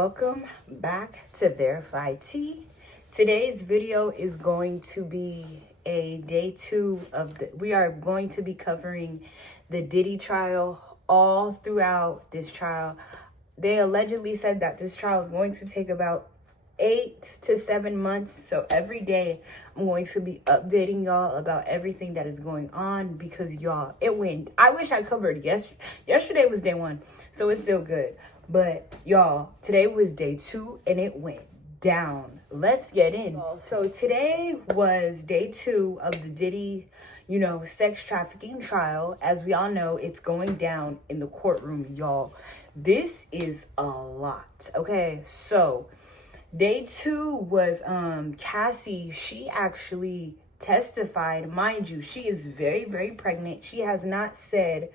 welcome back to Verified.T. Today's video is going to be a day 2 of we are going to be covering the Diddy trial. All throughout this trial, they allegedly said that this trial is going to take about 8 to 7 months. So every day I'm going to be updating y'all about everything that is going on, because y'all, I wish I covered yesterday was day 1, so it's still good. But y'all, today was day 2 and it went down. Let's get in. So today was day 2 of the Diddy, sex trafficking trial. As we all know, it's going down in the courtroom, y'all. This is a lot. Okay, so day 2 was Cassie. She actually testified. Mind you, she is very, very pregnant. She has not said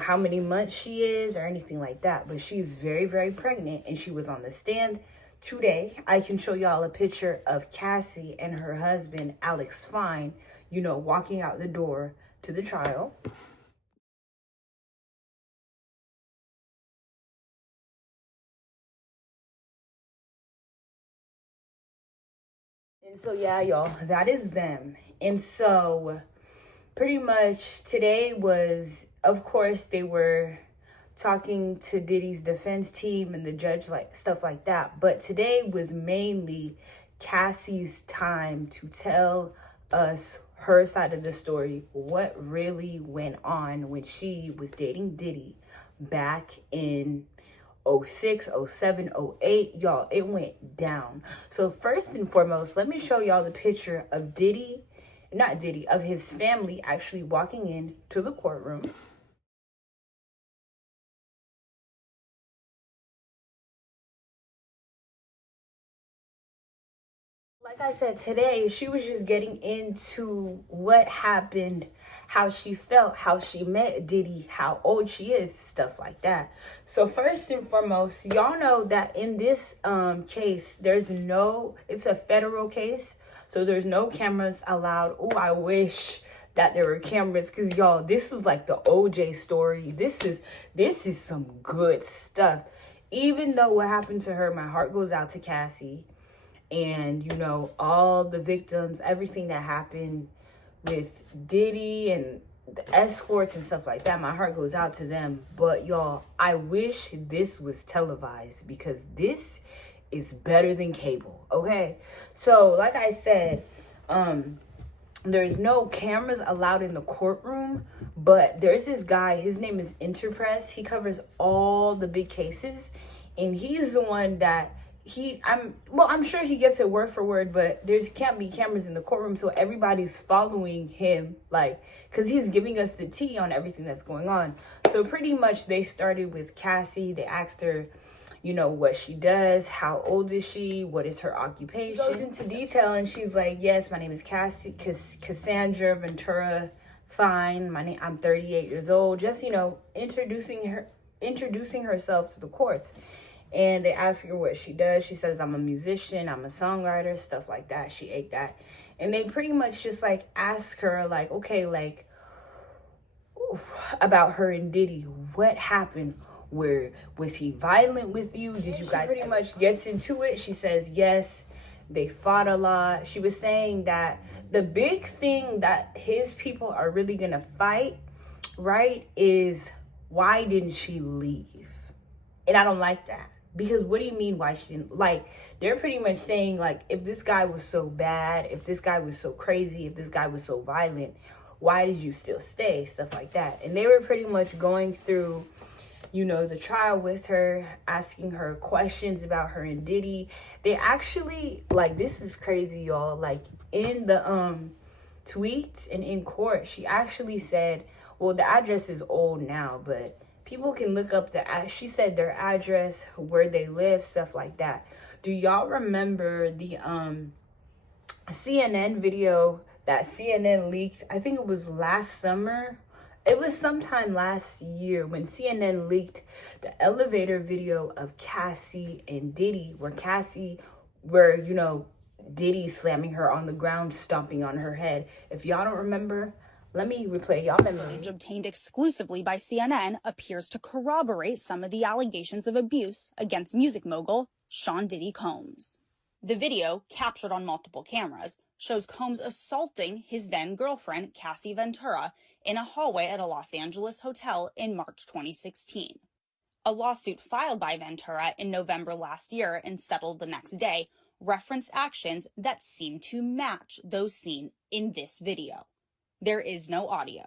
how many months she is or anything like that, but she's very, very pregnant, and she was on the stand today. I can show y'all a picture of Cassie and her husband, Alex Fine, walking out the door to the trial. And so, yeah, y'all, that is them. And so pretty much today was, of course, they were talking to Diddy's defense team and the judge, stuff like that. But today was mainly Cassie's time to tell us her side of the story, what really went on when she was dating Diddy back in 06, 07, 08. Y'all, it went down. So first and foremost, let me show y'all the picture of of his family actually walking in to the courtroom. Like I said, today she was just getting into what happened, how she felt, how she met Diddy, how old she is, stuff like that. So first and foremost, y'all know that in this case, it's a federal case, so there's no cameras allowed. Oh, I wish that there were cameras, because y'all, this is like the OJ story. This is some good stuff. Even though what happened to her, my heart goes out to Cassie. And, all the victims, everything that happened with Diddy and the escorts and stuff like that, my heart goes out to them. But, y'all, I wish this was televised, because this is better than cable, okay? So, like I said, there's no cameras allowed in the courtroom, but there's this guy, his name is Interpress. He covers all the big cases, and he's the one that I'm sure he gets it word for word, but can't be cameras in the courtroom, so everybody's following him, because he's giving us the tea on everything that's going on. So pretty much they started with Cassie. They asked her, what she does, how old is she, what is her occupation. She goes into detail, and she's like, yes, my name is Cassandra Ventura Fine. I'm 38 years old. Just, introducing herself to the courts. And they ask her what she does. She says, I'm a musician, I'm a songwriter, stuff like that. She ate that. And they pretty much just ask her okay, about her and Diddy. What happened? Where was he violent with you? Did you guys? She pretty much gets into it. She says, yes, they fought a lot. She was saying that the big thing that his people are really going to fight, right, is why didn't she leave? And I don't like that. Because what do you mean why she didn't? They're pretty much saying, if this guy was so bad, if this guy was so crazy, if this guy was so violent, why did you still stay? Stuff like that. And they were pretty much going through, the trial with her, asking her questions about her and Diddy. They actually, this is crazy, y'all. In the tweets and in court, she actually said, well, the address is old now, but people can look up she said their address, where they live, stuff like that. Do y'all remember the CNN video that CNN leaked? I think it was last summer. It was sometime last year when CNN leaked the elevator video of Cassie and Diddy, where Diddy slamming her on the ground, stomping on her head. If y'all don't remember, Let me replay y'all memory. Footage obtained exclusively by CNN appears to corroborate some of the allegations of abuse against music mogul Sean Diddy Combs. The video, captured on multiple cameras, shows Combs assaulting his then-girlfriend, Cassie Ventura, in a hallway at a Los Angeles hotel in March 2016. A lawsuit filed by Ventura in November last year and settled the next day referenced actions that seem to match those seen in this video. There is no audio.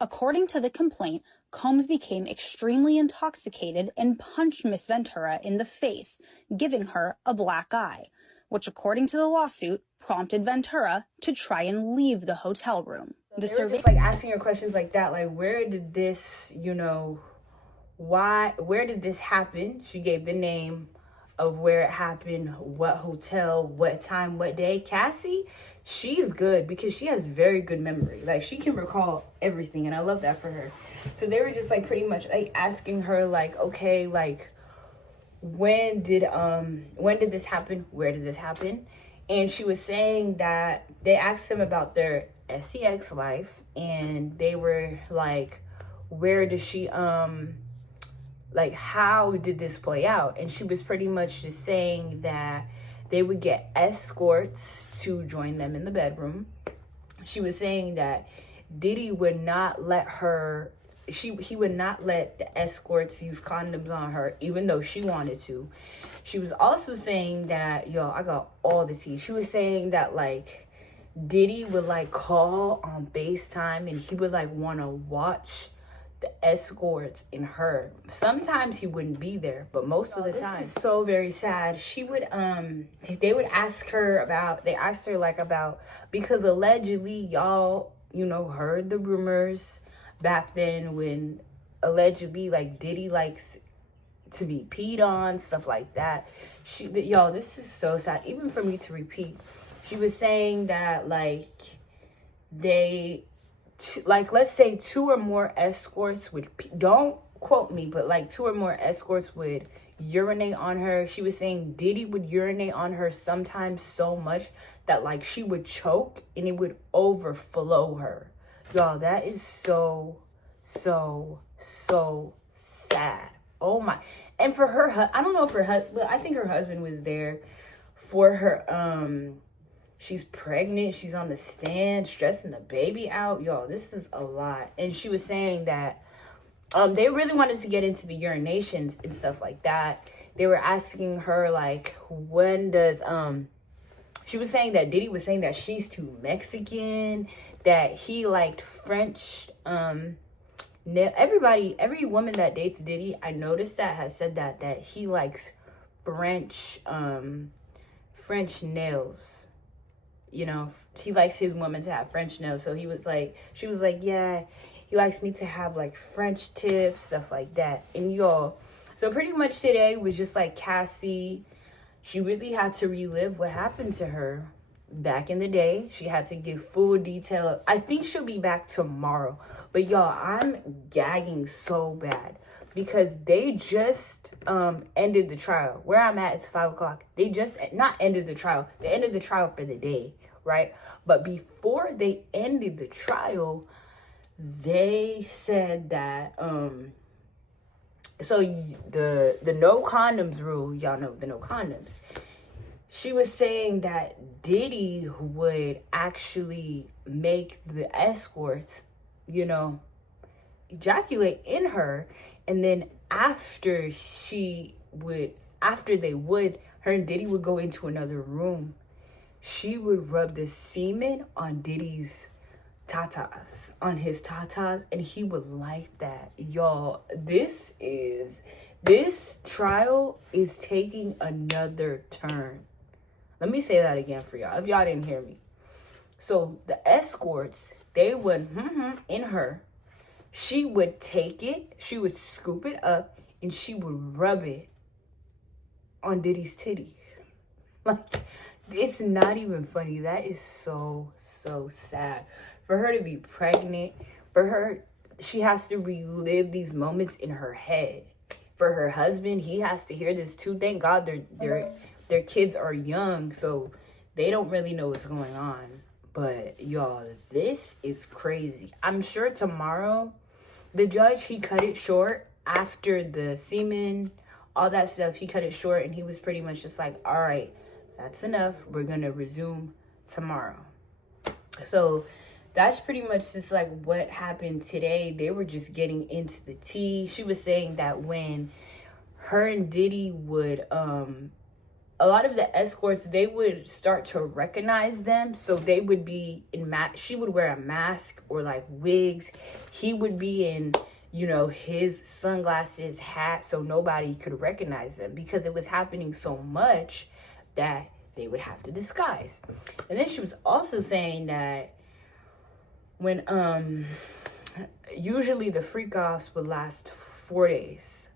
According to the complaint, Combs became extremely intoxicated and punched Miss Ventura in the face, giving her a black eye, which, according to the lawsuit, prompted Ventura to try and leave the hotel room. They were just, like, asking her questions like that, like, where did this, where did this happen? She gave the name of where it happened, what hotel, what time, what day. Cassie, she's good because she has very good memory. Like, she can recall everything, and I love that for her. So they were just, like, pretty much, like, asking her, like, okay, like, when did this happen? Where did this happen? And she was saying that they asked them about their sex life, and they were like, where does she like, how did this play out? And she was pretty much just saying that they would get escorts to join them in the bedroom. She was saying that Diddy would not let her, he would not let the escorts use condoms on her, even though she wanted to. She was also saying that, I got all the tea. She was saying that, like, Diddy would, like, call on FaceTime, and he would, like, want to watch the escorts in her. Sometimes he wouldn't be there, but most of the time. This is so very sad. She would they would ask her about, because allegedly y'all heard the rumors back then when allegedly, like, Diddy likes to be peed on, stuff like that. This is so sad, even for me to repeat. She was saying that, like, let's say 2 or more escorts would, don't quote me, but like 2 or more escorts would urinate on her. She was saying Diddy would urinate on her sometimes so much that, like, she would choke and it would overflow her. Y'all, that is so, so, so sad. Oh my. And for her, I don't know if her husband, but I think her husband was there for her, she's pregnant. She's on the stand, stressing the baby out. Y'all, this is a lot. And she was saying that they really wanted to get into the urinations and stuff like that. They were asking her, like, when does, she was saying that Diddy was saying that she's too Mexican, that he liked French, every woman that dates Diddy, I noticed that, has said that he likes French nails. He likes his woman to have French nails. So she was like, yeah, he likes me to have, like, French tips, stuff like that. And so pretty much today was just like Cassie. She really had to relive what happened to her back in the day. She had to give full detail. I think she'll be back tomorrow. But y'all, I'm gagging so bad because they just ended the trial. Where I'm at, it's 5 o'clock. They just not ended the trial. They ended the trial for the day, right? But before they ended the trial, they said that so the no condoms rule, y'all know the no condoms. She was saying that Diddy would actually make the escorts, ejaculate in her, and then after her and Diddy would go into another room, she would rub the semen on Diddy's tatas, on his tatas, and he would like that. Y'all, this trial is taking another turn. Let me say that again for y'all, if y'all didn't hear me. So the escorts, they would in her. She would take it, she would scoop it up, and she would rub it on Diddy's titty. Like, it's not even funny. That is so, so sad. For her to be pregnant, she has to relive these moments in her head. For her husband, he has to hear this too. Thank God their kids are young, so they don't really know what's going on. But y'all, this is crazy. I'm sure tomorrow, the judge, he cut it short after the semen, all that stuff. He cut it short and he was pretty much just like, all right, that's enough. We're going to resume tomorrow. So that's pretty much just like what happened today. They were just getting into the tea. She was saying that when her and Diddy would, a lot of the escorts, they would start to recognize them. So they would be in she would wear a mask or like wigs. He would be in, you know, his sunglasses, hat, so nobody could recognize them because it was happening so much that they would have to disguise. And then she was also saying that when usually the freak offs would last 4 days.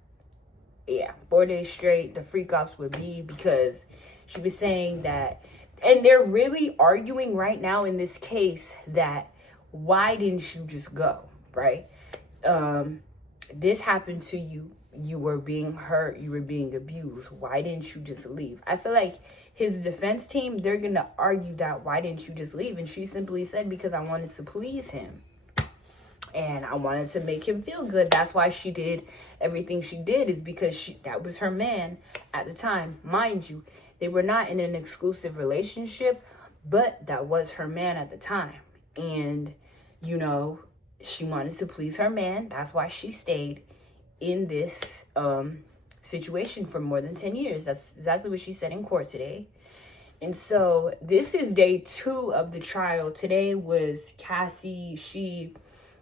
Yeah, 4 days straight the freak offs would be, because she was saying that, and they're really arguing right now in this case that why didn't you just go, right? This happened to you. You were being hurt. You were being abused. Why didn't you just leave? I feel like his defense team, they're going to argue that why didn't you just leave? And she simply said, because I wanted to please him. And I wanted to make him feel good. That's why she did everything she did, is because that was her man at the time. Mind you, they were not in an exclusive relationship, but that was her man at the time. And, you know, she wanted to please her man. That's why she stayed in this situation for more than 10 years. That's exactly what she said in court today. And so this is day 2 of the trial. Today was Cassie. She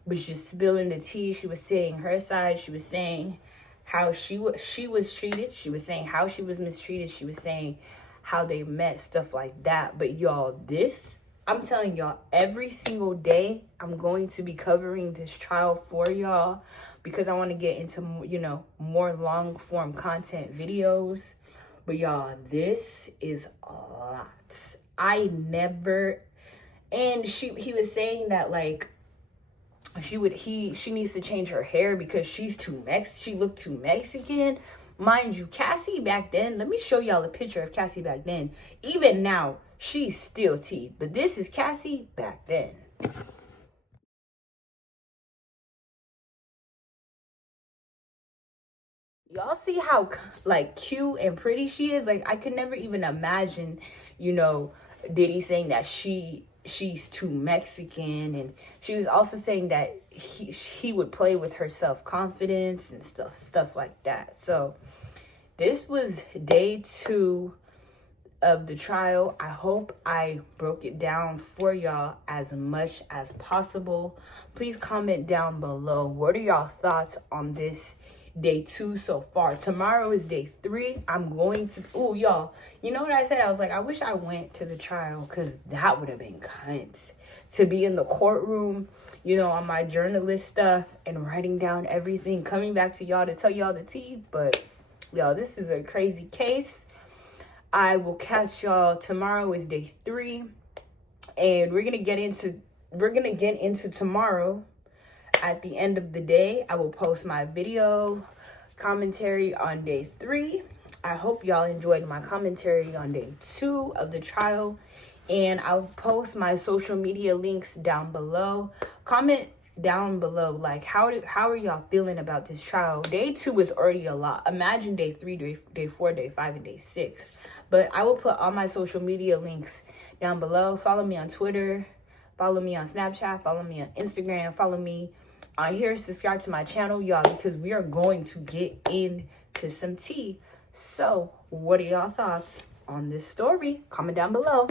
was just spilling the tea. She was saying her side. She was saying how she was treated. She was saying how she was mistreated. She was saying how they met, stuff like that. But y'all, I'm telling y'all, every single day I'm going to be covering this trial for y'all, because I want to get into, you know, more long form content videos. But y'all, this is a lot. And he was saying that, like, she needs to change her hair because she looked too Mexican. Mind you, Cassie back then, let me show y'all a picture of Cassie back then. Even now, she's still T, but this is Cassie back then. Y'all see how like cute and pretty she is? Like, I could never even imagine, you know, Diddy saying that she's too Mexican. And she was also saying that he would play with her self-confidence and stuff like that. So this was day 2 of the trial. I hope I broke it down for y'all as much as possible. Please comment down below, what are y'all thoughts on this day 2 so far? Tomorrow is day 3. I'm going to, oh y'all, you know what I said? I was like, I wish I went to the trial, because that would have been cunt to be in the courtroom, you know, on my journalist stuff and writing down everything, coming back to y'all to tell y'all the tea. But y'all, this is a crazy case. I will catch y'all tomorrow. Is day 3, and we're gonna get into tomorrow. At the end of the day, I will post my video commentary on day 3. I hope y'all enjoyed my commentary on day 2 of the trial. And I'll post my social media links down below. Comment down below, like, how are y'all feeling about this trial? Day 2 was already a lot. Imagine day 3, day 4, day 5, and day 6. But I will put all my social media links down below. Follow me on Twitter. Follow me on Snapchat. Follow me on Instagram. Follow me on here. Subscribe to my channel, y'all, because we are going to get into some tea. So what are y'all thoughts on this story? Comment down below.